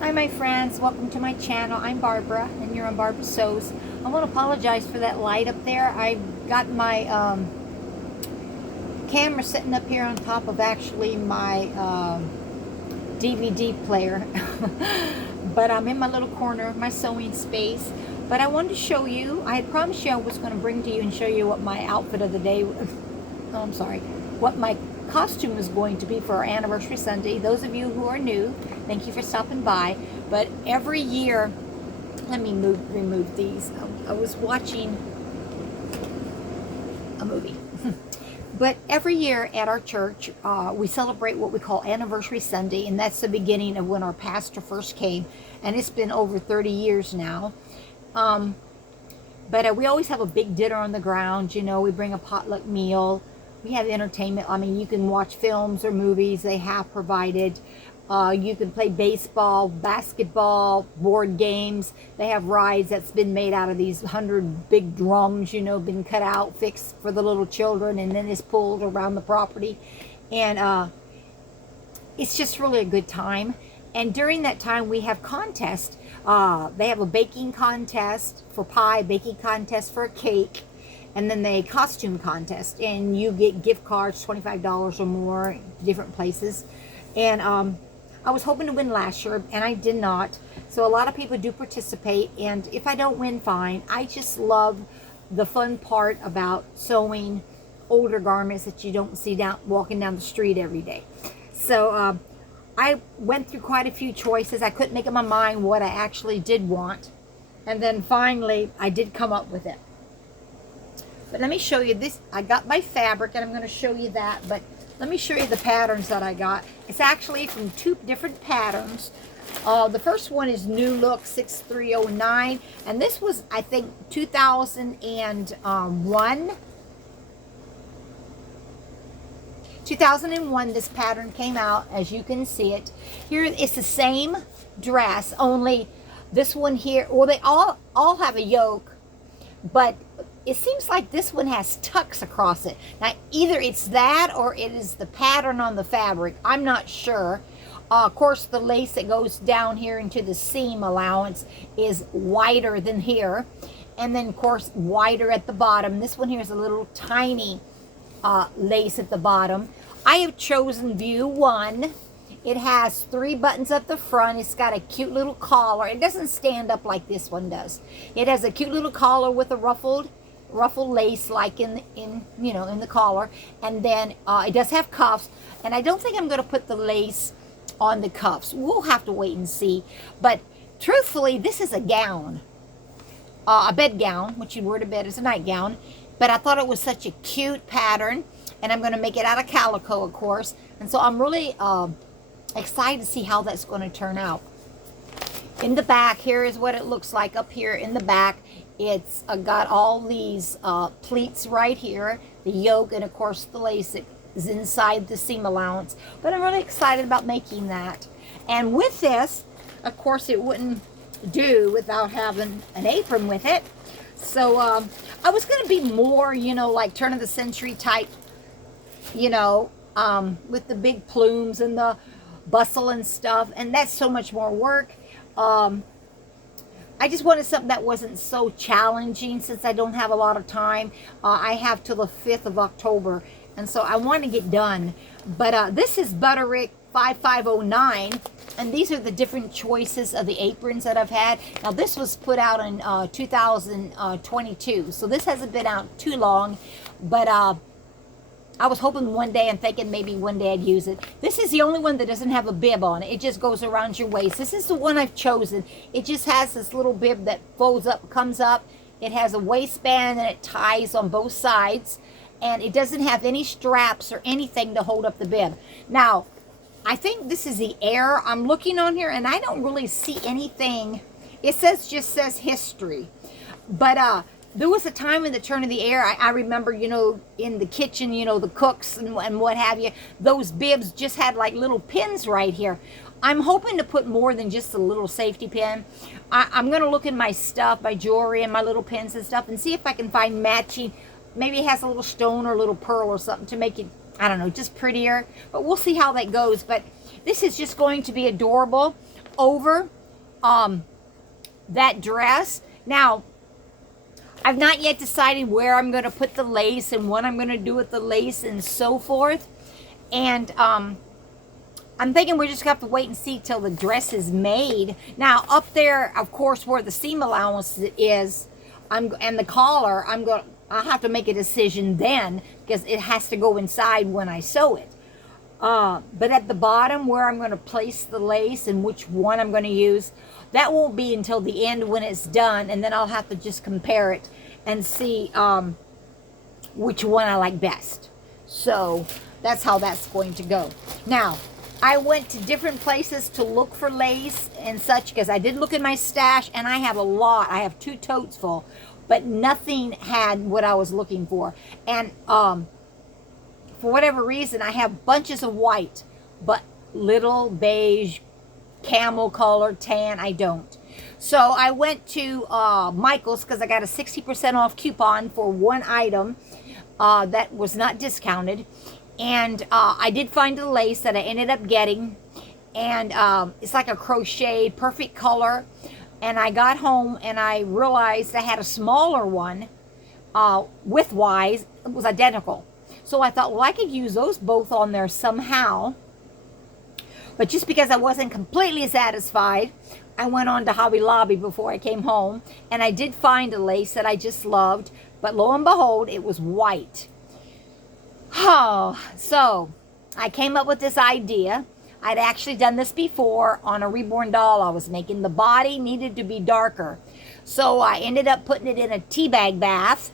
Hi my friends, welcome to my channel. I'm Barbara and you're on Barbara Sews. I want to apologize for that light up there. I got my camera sitting up here on top of actually my DVD player. But I'm in my little corner of my sewing space. But I wanted to show you, I had promised you I was going to bring to you and show you what my outfit of the day, what my costume is going to be for our anniversary Sunday. Those of you who are new, thank you for stopping by. But every year, let me remove these. I was watching a movie. But every year at our church, we celebrate what we call Anniversary Sunday, and that's the beginning of when our pastor first came, and it's been over 30 years now. But we always have a big dinner on the ground. You know, we bring a potluck meal. We have entertainment. I mean, you can watch films or movies they have provided. You can play baseball, basketball, board games. They have rides that's been made out of these 100 big drums, you know, been cut out, fixed for the little children, and then it's pulled around the property. And it's just really a good time. And during that time, we have contests. They have a baking contest for pie, baking contest for a cake, and then the costume contest. And you get gift cards, $25 or more, different places. And I was hoping to win last year, and I did not. So a lot of people do participate, and if I don't win, fine. I just love the fun part about sewing older garments that you don't see walking down the street every day. So I went through quite a few choices. I couldn't make up my mind what I actually did want. And then finally, I did come up with it. But let me show you this. I got my fabric, and I'm going to show you that. But let me show you the patterns that I got. It's actually from two different patterns. The first one is New Look 6309. And this was, I think, 2001. 2001, this pattern came out, as you can see it. Here, it's the same dress, only this one here, well, they all have a yoke, but it seems like this one has tucks across it. Now, either it's that or it is the pattern on the fabric. I'm not sure. Of course, the lace that goes down here into the seam allowance is wider than here. And then, of course, wider at the bottom. This one here is a little tiny lace at the bottom. I have chosen View 1. It has 3 buttons at the front. It's got a cute little collar. It doesn't stand up like this one does. It has a cute little collar with a ruffled lace, like in the collar. And then it does have cuffs. And I don't think I'm going to put the lace on the cuffs. We'll have to wait and see. But truthfully, this is a gown, a bed gown, which you wear to bed as a nightgown. But I thought it was such a cute pattern, and I'm going to make it out of calico, of course. And so I'm really excited to see how that's going to turn out. In the back, here is what it looks like up here in the back. It's got all these pleats right here, the yoke, and of course the lace that is inside the seam allowance. But I'm really excited about making that. And with this, of course, it wouldn't do without having an apron with it. So I was going to be more, like turn of the century type, with the big plumes and the bustle and stuff. And that's so much more work. I just wanted something that wasn't so challenging since I don't have a lot of time. I have till the 5th of October. And so I want to get done. But this is Butterick 5509. And these are the different choices of the aprons that I've had. Now, this was put out in 2022. So this hasn't been out too long. But I was hoping one day and thinking maybe one day I'd use it. This is the only one that doesn't have a bib on it. It just goes around your waist. This is the one I've chosen. It just has this little bib that folds up, comes up. It has a waistband and it ties on both sides. And it doesn't have any straps or anything to hold up the bib. Now, I think this is the Air. I'm looking on here and I don't really see anything. It just says history. But there was a time in the turn of the air, I remember, in the kitchen, the cooks and what have you, those bibs just had like little pins right here. I'm hoping to put more than just a little safety pin. I'm going to look in my stuff, my jewelry and my little pins and stuff and see if I can find matching. Maybe it has a little stone or a little pearl or something to make it, I don't know, just prettier. But we'll see how that goes. But this is just going to be adorable. over that dress. Now, I've not yet decided where I'm going to put the lace and what I'm going to do with the lace and so forth. And I'm thinking we're just going to have to wait and see till the dress is made. Now, up there, of course, where the seam allowance is, and the collar, I'll have to make a decision then, because it has to go inside when I sew it. But at the bottom where I'm going to place the lace and which one I'm going to use, that won't be until the end when it's done, and then I'll have to just compare it and see which one I like best. So that's how that's going to go. Now, I went to different places to look for lace and such, because I did look in my stash, and I have a lot. I have 2 totes full, but nothing had what I was looking for. And for whatever reason, I have bunches of white, but little beige, camel color, tan, I don't. So I went to Michael's, because I got a 60% off coupon for one item that was not discounted. And I did find a lace that I ended up getting. And it's like a crochet, perfect color. And I got home and I realized I had a smaller one width-wise. It was identical. So I thought, well, I could use those both on there somehow. But just because I wasn't completely satisfied, I went on to Hobby Lobby before I came home, and I did find a lace that I just loved, but lo and behold, it was white. Oh, so I came up with this idea. I'd actually done this before on a reborn doll I was making. The body needed to be darker. So I ended up putting it in a tea bag bath,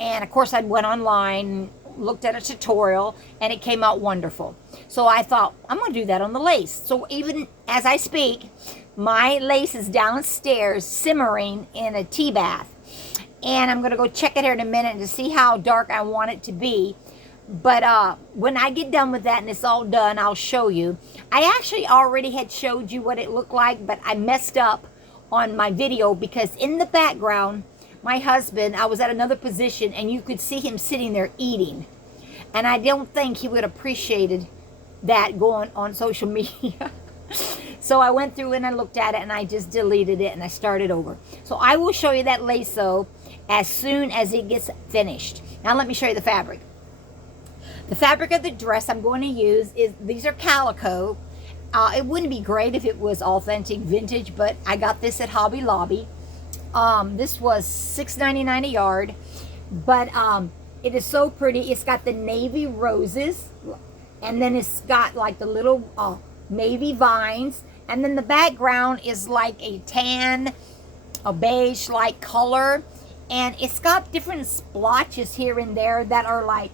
and of course I went online, looked at a tutorial, and it came out wonderful. So I thought, I'm going to do that on the lace. So even as I speak, my lace is downstairs simmering in a tea bath. And I'm going to go check it here in a minute to see how dark I want it to be. But when I get done with that and it's all done, I'll show you. I actually already had showed you what it looked like, but I messed up on my video because in the background, my husband, I was at another position, and you could see him sitting there eating. And I don't think he would have appreciated that going on social media. So I went through and I looked at it, and I just deleted it, and I started over. So I will show you that lace, though, as soon as it gets finished. Now let me show you the fabric. The fabric of the dress I'm going to use is, these are calico. It wouldn't be great if it was authentic vintage, but I got this at Hobby Lobby. This was $6.99 a yard, but it is so pretty. It's got the navy roses, and then it's got like the little navy vines, and then the background is like a tan, a beige like color, and it's got different splotches here and there that are like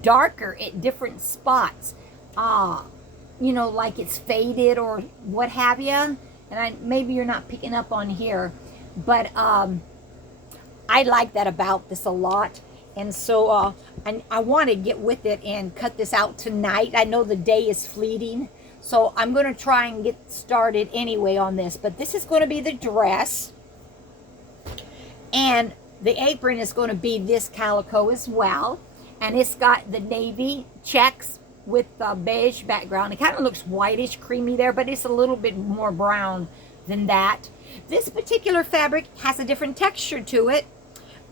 darker at different spots. You know, like it's faded or what have you. And maybe you're not picking up on here. But I like that about this a lot. And so I want to get with it and cut this out tonight. I know the day is fleeting. So I'm going to try and get started anyway on this. But this is going to be the dress. And the apron is going to be this calico as well. And it's got the navy checks with the beige background. It kind of looks whitish, creamy there, but it's a little bit more brown than that. This particular fabric has a different texture to it.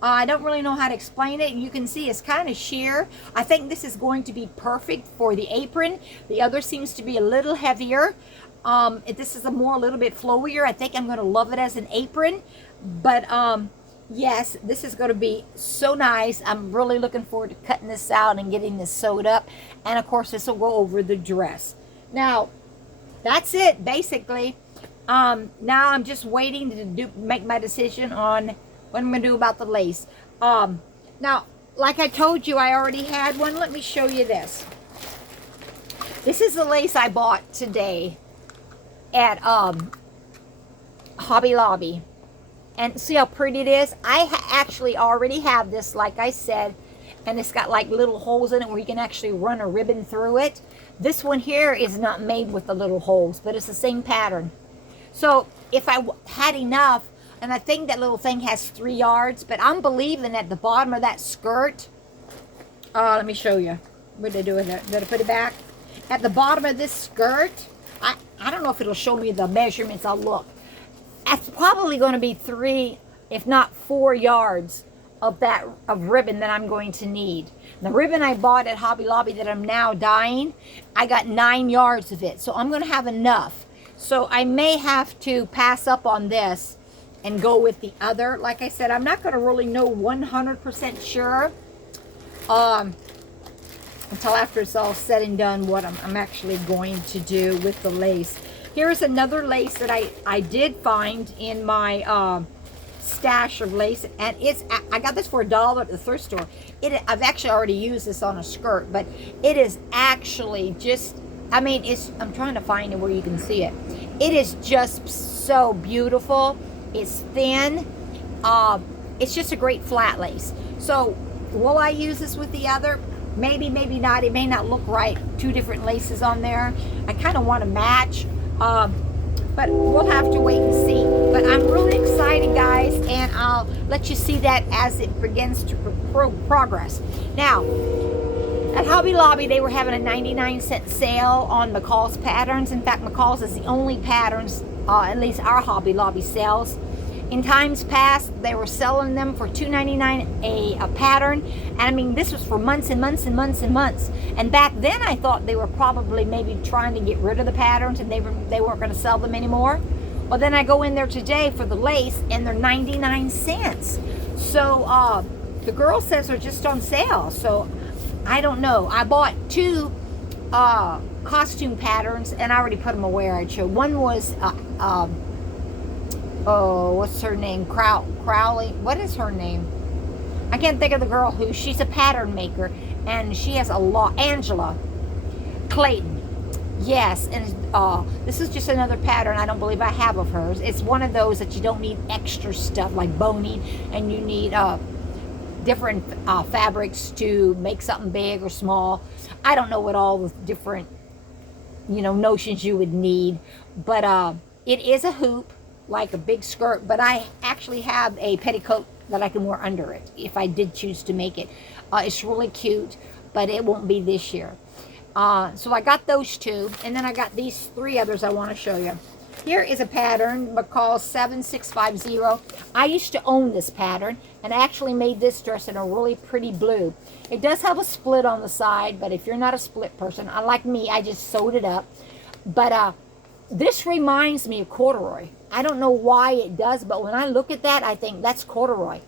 I don't really know how to explain it. You can see it's kind of sheer. I think this is going to be perfect for the apron. The other seems to be a little heavier. This is a little bit flowier. I think I'm going to love it as an apron. But yes, this is going to be so nice. I'm really looking forward to cutting this out and getting this sewed up. And of course, this will go over the dress. Now, that's it, basically. Now I'm just waiting to make my decision on what I'm going to do about the lace. Now, like I told you, I already had one. Let me show you this. This is the lace I bought today at Hobby Lobby. And see how pretty it is? I actually already have this, like I said, and it's got like little holes in it where you can actually run a ribbon through it. This one here is not made with the little holes, but it's the same pattern. So if I had enough, and I think that little thing has 3 yards, but I'm believing at the bottom of that skirt, let me show you. What did I do with it? Did I put it back? At the bottom of this skirt, I don't know if it'll show me the measurements. I'll look. That's probably going to be 3, if not 4 yards of ribbon that I'm going to need. The ribbon I bought at Hobby Lobby that I'm now dyeing, I got 9 yards of it. So I'm going to have enough. So I may have to pass up on this and go with the other. Like I said, I'm not going to really know 100% sure until after it's all said and done what I'm actually going to do with the lace. Here's another lace that I did find in my stash of lace, and I got this for $1 at the thrift store. I've actually already used this on a skirt, but it is actually just, I mean, I'm trying to find it where you can see it. It is just so beautiful. It's thin. It's just a great flat lace. So will I use this with the other? Maybe, maybe not. It may not look right. 2 different laces on there. I kind of want to match. But we'll have to wait and see. But I'm really excited, guys, and I'll let you see that as it begins to progress. Now, at Hobby Lobby, they were having a 99-cent sale on McCall's patterns. In fact, McCall's is the only patterns, at least our Hobby Lobby sells. In times past, they were selling them for $2.99 a pattern. And I mean, this was for months and months and months and months. And back then, I thought they were probably maybe trying to get rid of the patterns and they weren't going to sell them anymore. Well, then I go in there today for the lace and they're 99 cents. So the girl says they're just on sale. So I don't know. I bought 2 costume patterns and I already put them away. I showed. One was oh, what's her name? Crowley. What is her name? I can't think of the girl she's a pattern maker, and she has a lot. Angela Clayton. Yes, and this is just another pattern I don't believe I have of hers. It's one of those that you don't need extra stuff like boning, and you need different fabrics to make something big or small. I don't know what all the different, notions you would need, but it is a hoop, like a big skirt, but I actually have a petticoat that I can wear under it if I did choose to make it. It's really cute, but it won't be this year. So I got those 2, and then I got these 3 others I want to show you. Here is a pattern, McCall 7650. I used to own this pattern, and I actually made this dress in a really pretty blue. It does have a split on the side, but if you're not a split person, like me, I just sewed it up. But this reminds me of corduroy. I don't know why it does, but when I look at that, I think that's corduroy.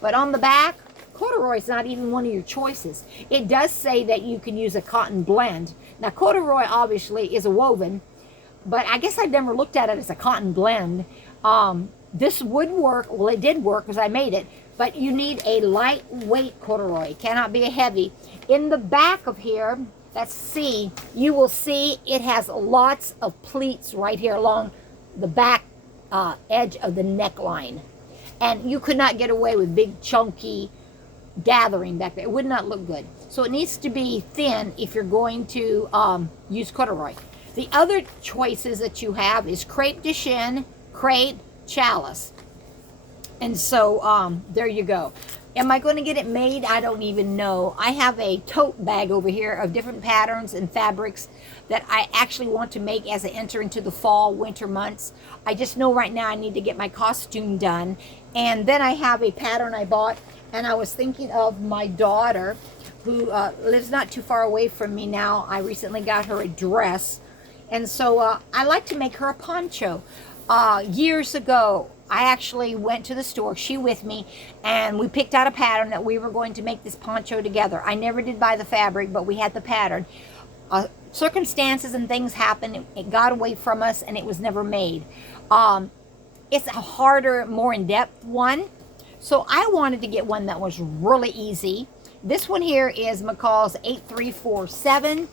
But on the back, corduroy is not even one of your choices. It does say that you can use a cotton blend. Now, corduroy obviously is a woven, but I guess I've never looked at it as a cotton blend. This would work. Well, it did work because I made it, but you need a lightweight corduroy. It cannot be a heavy. In the back of here, that's C, you will see it has lots of pleats right here along the back edge of the neckline. And you could not get away with big chunky gathering back there. It would not look good. So it needs to be thin if you're going to use corduroy. The other choices that you have is crepe de chine, crepe, challis. And so there you go. Am I going to get it made? I don't even know. I have a tote bag over here of different patterns and fabrics that I actually want to make as I enter into the fall, winter months. I just know right now I need to get my costume done. And then I have a pattern I bought, and I was thinking of my daughter who lives not too far away from me now. I recently got her a dress. And so I like to make her a poncho. Years ago, I actually went to the store, she with me, and we picked out a pattern that we were going to make this poncho together. I never did buy the fabric, but we had the pattern. Circumstances and things happened. It got away from us, and it was never made. It's a harder, more in-depth one. So I wanted to get one that was really easy. This one here is McCall's 8347.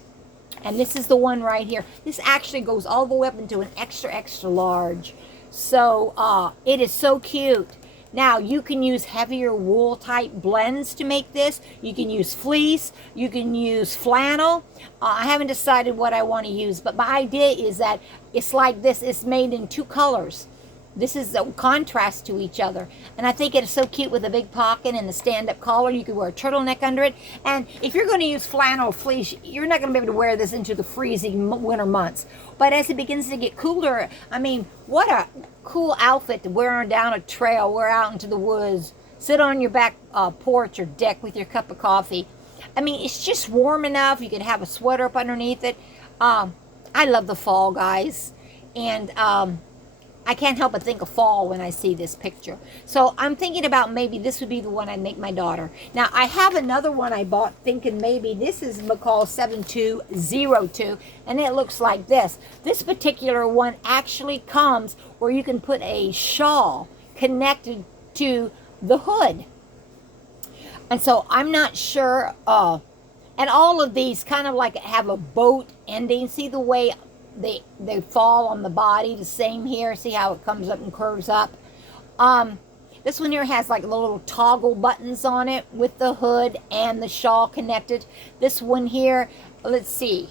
And this is the one right here. This actually goes all the way up into an extra, extra large. So it is so cute. Now, you can use heavier wool type blends to make this. You can use fleece. You can use flannel. I haven't decided what I want to use, but my idea is that it's like this. It's made in 2 colors. This is a contrast to each other. And I think it is so cute with a big pocket and the stand-up collar. You could wear a turtleneck under it. And if you're going to use flannel or fleece, you're not going to be able to wear this into the freezing winter months. But as it begins to get cooler, I mean, what a cool outfit to wear down a trail, wear out into the woods, sit on your back porch or deck with your cup of coffee. I mean, it's just warm enough. You could have a sweater up underneath it. I love the fall, guys. And I can't help but think of fall when I see this picture. So I'm thinking about maybe this would be the one I'd make my daughter. Now, I have another one I bought thinking maybe this is McCall 7202, and it looks like this. This particular one actually comes where you can put a shawl connected to the hood. And so I'm not sure, and all of these kind of like have a boat ending. See the way they fall on the body, the same here. See how it comes up and curves up. This one here has like the little toggle buttons on it with the hood and the shawl connected. This one here, let's see.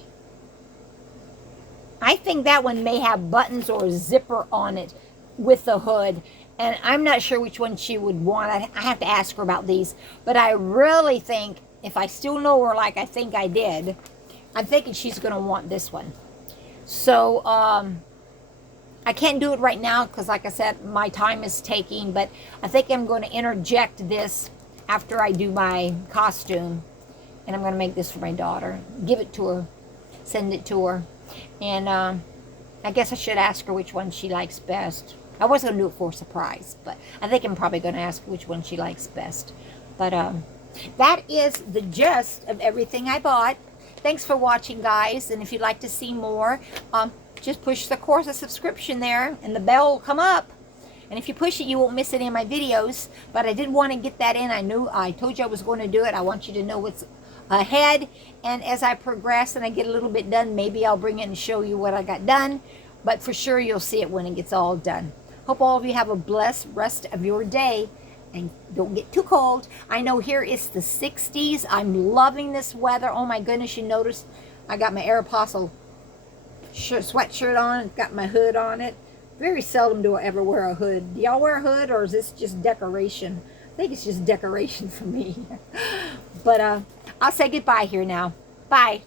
I think that one may have buttons or a zipper on it with the hood. And I'm not sure which one she would want. I have to ask her about these. But I really think, if I still know her like I think I did, I'm thinking she's going to want this one. So, I can't do it right now because, like I said, my time is taking. But I think I'm going to interject this after I do my costume. And I'm going to make this for my daughter. Give it to her. Send it to her. And I guess I should ask her which one she likes best. I was going to do it for a surprise, but I think I'm probably going to ask which one she likes best. But that is the gist of everything I bought. Thanks for watching, guys. And if you'd like to see more, just push the Corsa subscription there, and the bell will come up. And if you push it, you won't miss any of my videos. But I did want to get that in. I told you I was going to do it. I want you to know what's ahead. And as I progress and I get a little bit done, maybe I'll bring it and show you what I got done. But for sure, you'll see it when it gets all done. Hope all of you have a blessed rest of your day and don't get too cold. I know here it's the 60s. I'm loving this weather. Oh my goodness, you notice I got my Aeropostale sweatshirt on. Got my hood on it. Very seldom do I ever wear a hood. Do y'all wear a hood, or is this just decoration? I think it's just decoration for me. But I'll say goodbye here now. Bye.